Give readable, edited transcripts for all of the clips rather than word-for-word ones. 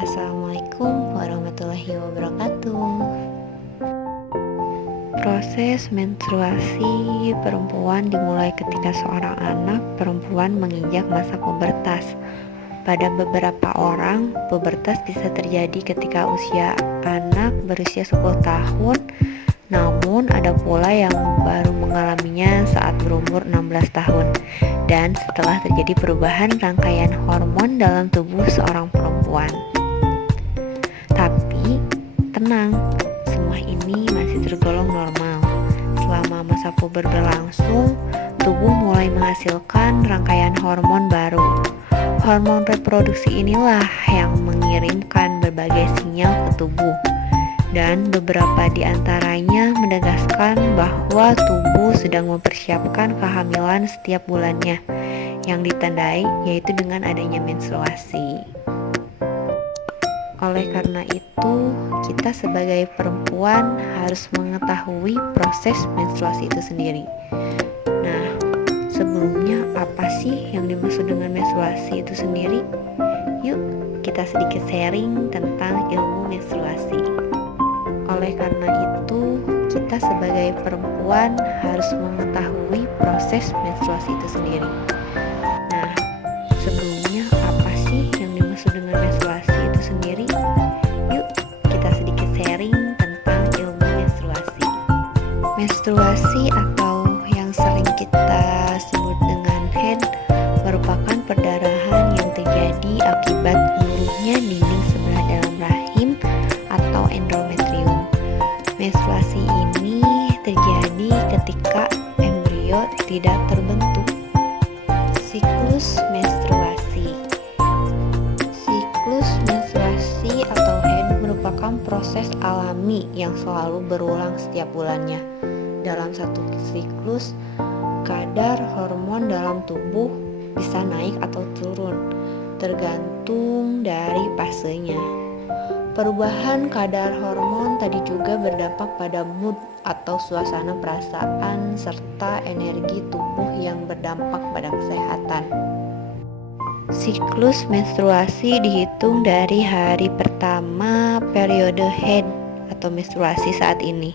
Assalamualaikum warahmatullahi wabarakatuh. Proses menstruasi perempuan dimulai ketika seorang anak perempuan menginjak masa pubertas. Pada beberapa orang, pubertas bisa terjadi ketika usia anak berusia 10 tahun, namun ada pula yang baru mengalaminya saat berumur 16 tahun dan setelah terjadi perubahan rangkaian hormon dalam tubuh seorang perempuan. Tapi tenang, semua ini masih tergolong normal. Selama masa puber berlangsung, tubuh mulai menghasilkan rangkaian hormon baru. Hormon reproduksi inilah yang mengirimkan berbagai sinyal ke tubuh, dan beberapa di antaranya menegaskan bahwa tubuh sedang mempersiapkan kehamilan setiap bulannya, yang ditandai yaitu dengan adanya menstruasi. Oleh karena itu, kita sebagai perempuan harus mengetahui proses menstruasi itu sendiri. Nah, sebelumnya apa sih yang dimaksud dengan menstruasi itu sendiri? Yuk, kita sedikit sharing tentang ilmu menstruasi. Oleh karena itu, kita sebagai perempuan harus mengetahui proses menstruasi itu sendiri. Nah, sebelumnya apa sih yang dimaksud dengan menstruasi itu sendiri? Yuk, kita sedikit sharing tentang ilmu menstruasi. Menstruasi atau yang sering kita sebut dengan head merupakan perdarahan yang terjadi akibat luruhnya dinding sebelah dalam rahim atau endometrium. Menstruasi ini terjadi ketika embrio tidak terbentuk. Siklus menstruasi. Siklus menstruasi atau head merupakan proses alami yang selalu berulang setiap bulannya. Dalam satu siklus, kadar hormon dalam tubuh bisa naik atau turun, tergantung dari fasenya. Perubahan kadar hormon tadi juga berdampak pada mood atau suasana perasaan serta energi tubuh yang berdampak pada kesehatan. Siklus menstruasi dihitung dari hari pertama periode head atau menstruasi saat ini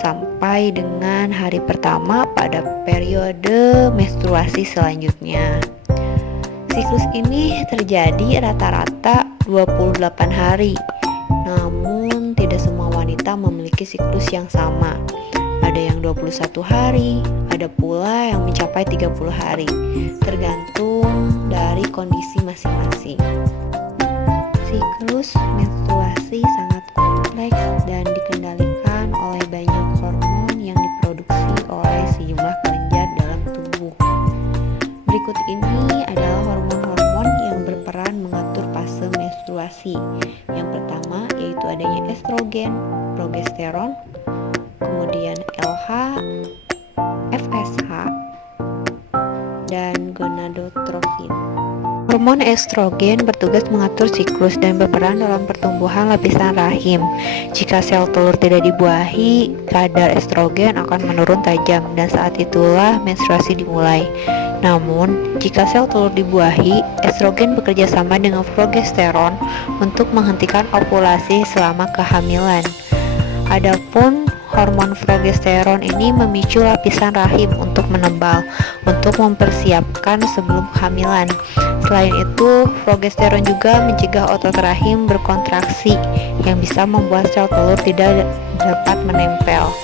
sampai dengan hari pertama pada periode menstruasi selanjutnya. Siklus ini terjadi rata-rata 28 hari. Namun tidak semua wanita memiliki siklus yang sama. Ada yang 21 hari, ada pula yang mencapai 30 hari, tergantung dari kondisi masing-masing. Siklus menstruasi sangat kompleks dan dikendalikan oleh banyak hormon yang diproduksi oleh sejumlah kelenjar dalam tubuh. Berikut ini adalah hormon-hormon yang berperan mengatur fase menstruasi. Yang pertama yaitu adanya estrogen, progesteron, kemudian LH, FSH, dan gonadotrofin. Hormon estrogen bertugas mengatur siklus dan berperan dalam pertumbuhan lapisan rahim. Jika sel telur tidak dibuahi, kadar estrogen akan menurun tajam dan saat itulah menstruasi dimulai. Namun, jika sel telur dibuahi, estrogen bekerja sama dengan progesteron untuk menghentikan ovulasi selama kehamilan. Adapun hormon progesteron ini memicu lapisan rahim untuk menebal, untuk mempersiapkan sebelum kehamilan. Selain itu, progesteron juga mencegah otot rahim berkontraksi yang bisa membuat sel telur tidak dapat menempel.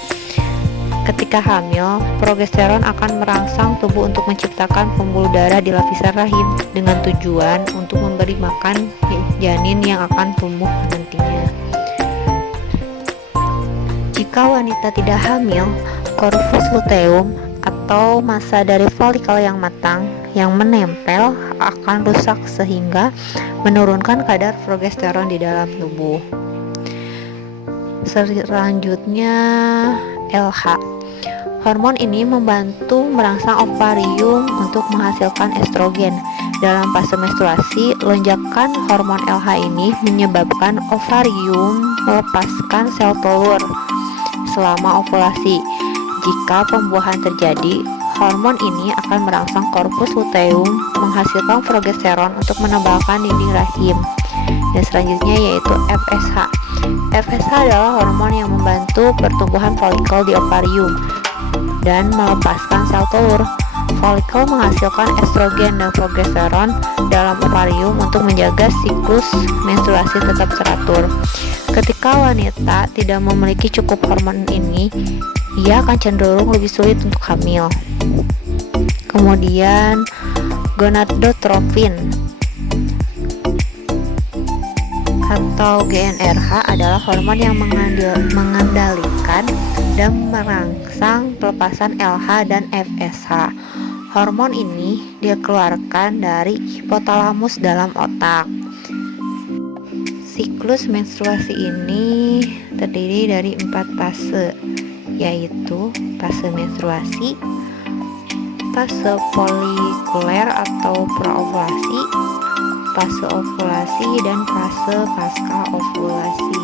Ketika hamil, progesteron akan merangsang tubuh untuk menciptakan pembuluh darah di lapisan rahim dengan tujuan untuk memberi makan janin yang akan tumbuh nantinya. Jika wanita tidak hamil, corpus luteum atau massa dari folikel yang matang yang menempel akan rusak sehingga menurunkan kadar progesteron di dalam tubuh. Selanjutnya LH. Hormon ini membantu merangsang ovarium untuk menghasilkan estrogen. Dalam fase menstruasi, lonjakan hormon LH ini menyebabkan ovarium melepaskan sel telur selama ovulasi. Jika pembuahan terjadi, hormon ini akan merangsang corpus luteum menghasilkan progesteron untuk menebalkan dinding rahim. Dan selanjutnya yaitu FSH. FSH adalah hormon yang membantu pertumbuhan folikel di ovarium dan melepaskan sel telur. Folikel menghasilkan estrogen dan progesteron dalam ovarium untuk menjaga siklus menstruasi tetap teratur. Ketika wanita tidak memiliki cukup hormon ini, ia akan cenderung lebih sulit untuk hamil. Kemudian gonadotropin atau GnRH adalah hormon yang mengendalikan dan merangsang pelepasan LH dan FSH. Hormon ini dikeluarkan dari hipotalamus dalam otak. Siklus menstruasi ini terdiri dari 4 fase, yaitu fase menstruasi, fase folikuler atau praovulasi, fase ovulasi, dan fase pasca ovulasi.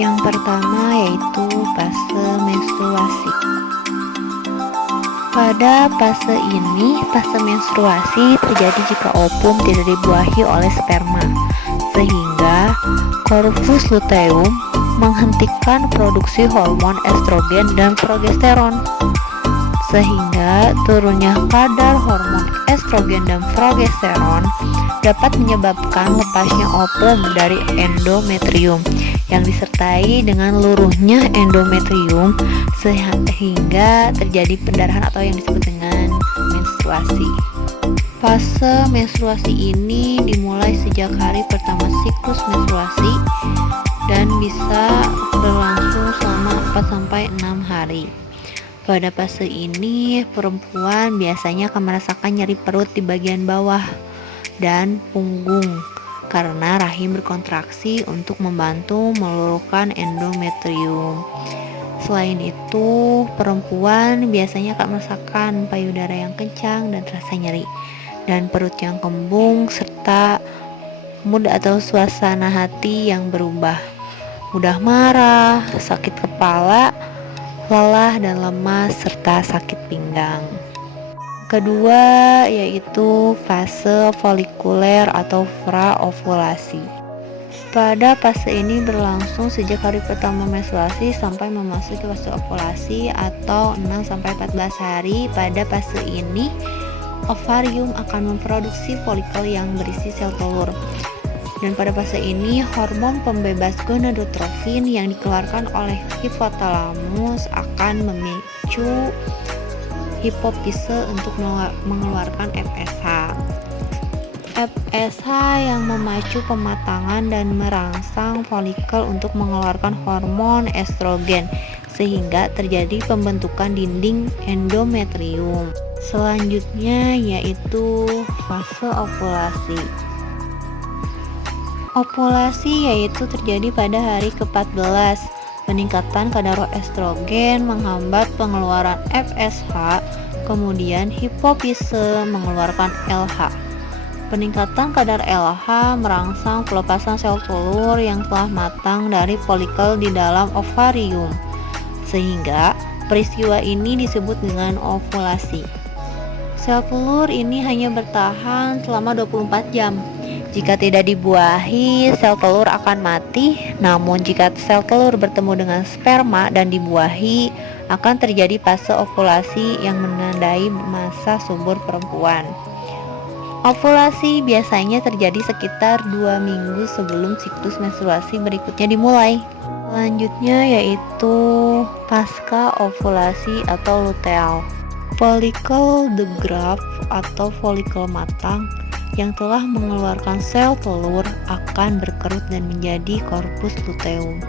Yang pertama yaitu fase menstruasi. Pada fase ini, fase menstruasi terjadi jika ovum tidak dibuahi oleh sperma, sehingga corpus luteum menghentikan produksi hormon estrogen dan progesteron, sehingga turunnya kadar hormon estrogen dan progesteron dapat menyebabkan lepasnya ovum dari endometrium yang disertai dengan luruhnya endometrium sehingga terjadi pendarahan atau yang disebut dengan menstruasi. Fase menstruasi ini dimulai sejak hari pertama siklus menstruasi dan bisa berlangsung selama 4-6 hari. Pada fase ini, perempuan biasanya akan merasakan nyeri perut di bagian bawah dan punggung karena rahim berkontraksi untuk membantu meluruhkan endometrium. Selain itu, perempuan biasanya akan merasakan payudara yang kencang dan rasa nyeri, dan perut yang kembung, serta mood atau suasana hati yang berubah, mudah marah, sakit kepala, lelah dan lemas, serta sakit pinggang. Kedua yaitu fase folikuler atau praovulasi. Pada fase ini berlangsung sejak hari pertama menstruasi sampai memasuki fase ovulasi atau 6-14 hari. Pada fase ini, ovarium akan memproduksi folikel yang berisi sel telur. Dan pada fase ini, hormon pembebas gonadotropin yang dikeluarkan oleh hipotalamus akan memicu hipofise untuk mengeluarkan FSH. FSH yang memacu pematangan dan merangsang folikel untuk mengeluarkan hormon estrogen sehingga terjadi pembentukan dinding endometrium. Selanjutnya yaitu fase ovulasi. Ovulasi yaitu terjadi pada hari ke-14. Peningkatan kadar estrogen menghambat pengeluaran FSH, kemudian hipofise mengeluarkan LH. Peningkatan kadar LH merangsang pelepasan sel telur yang telah matang dari folikel di dalam ovarium, sehingga peristiwa ini disebut dengan ovulasi. Sel telur ini hanya bertahan selama 24 jam. Jika tidak dibuahi, sel telur akan mati. Namun jika sel telur bertemu dengan sperma dan dibuahi, akan terjadi fase ovulasi yang menandai masa subur perempuan. Ovulasi biasanya terjadi sekitar 2 minggu sebelum siklus menstruasi berikutnya dimulai. Selanjutnya yaitu pasca ovulasi atau luteal. Folikel the graft atau folikel matang yang telah mengeluarkan sel telur akan berkerut dan menjadi corpus luteum.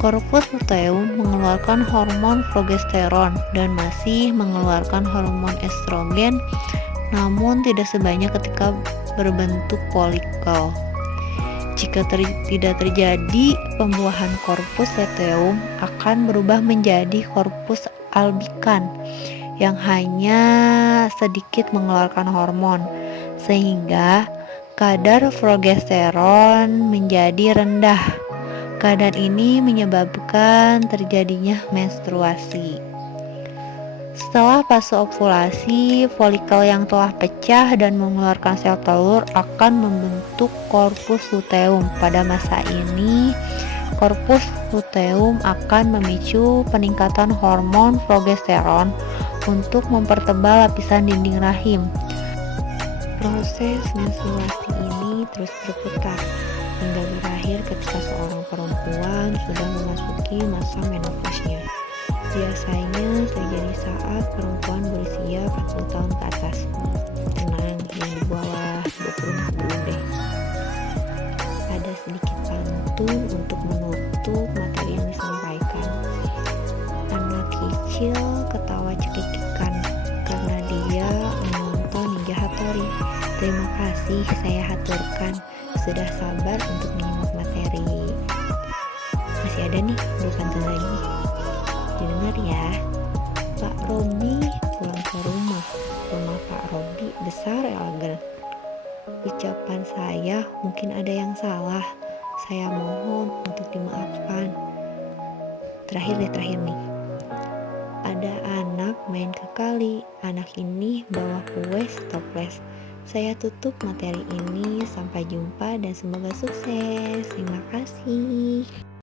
Corpus luteum mengeluarkan hormon progesteron dan masih mengeluarkan hormon estrogen, namun tidak sebanyak ketika berbentuk folikel. Jika tidak terjadi pembuahan corpus luteum, akan berubah menjadi corpus albican yang hanya sedikit mengeluarkan hormon, sehingga kadar progesteron menjadi rendah. Keadaan ini menyebabkan terjadinya menstruasi. Setelah fase ovulasi, folikel yang telah pecah dan mengeluarkan sel telur akan membentuk korpus luteum. Pada masa ini, korpus luteum akan memicu peningkatan hormon progesteron untuk mempertebal lapisan dinding rahim. Proses menstruasi ini terus berputar hingga berakhir ketika seorang perempuan sudah memasuki masa menopausnya. Biasanya terjadi saat perempuan berusia 40 tahun ke atas. Tenang, yang di bawah 25 dulu deh. Ada sedikit pantun untuk menutup materi yang disampaikan. Anak kecil ketawa cekikikan karena dia menonton Ninja Hattori. Terima kasih saya haturkan sudah sabar untuk menyimak materi. Masih ada nih 2 pantun lagi. Didengar ya. Pak Robi pulang ke rumah. Rumah Pak Robi besar elegan. Ucapan saya mungkin ada yang salah. Saya mohon untuk dimaafkan. Terakhir nih. Ada anak main ke kali. Anak ini bawa kue toples. Saya tutup materi ini. Sampai jumpa dan semoga sukses. Terima kasih.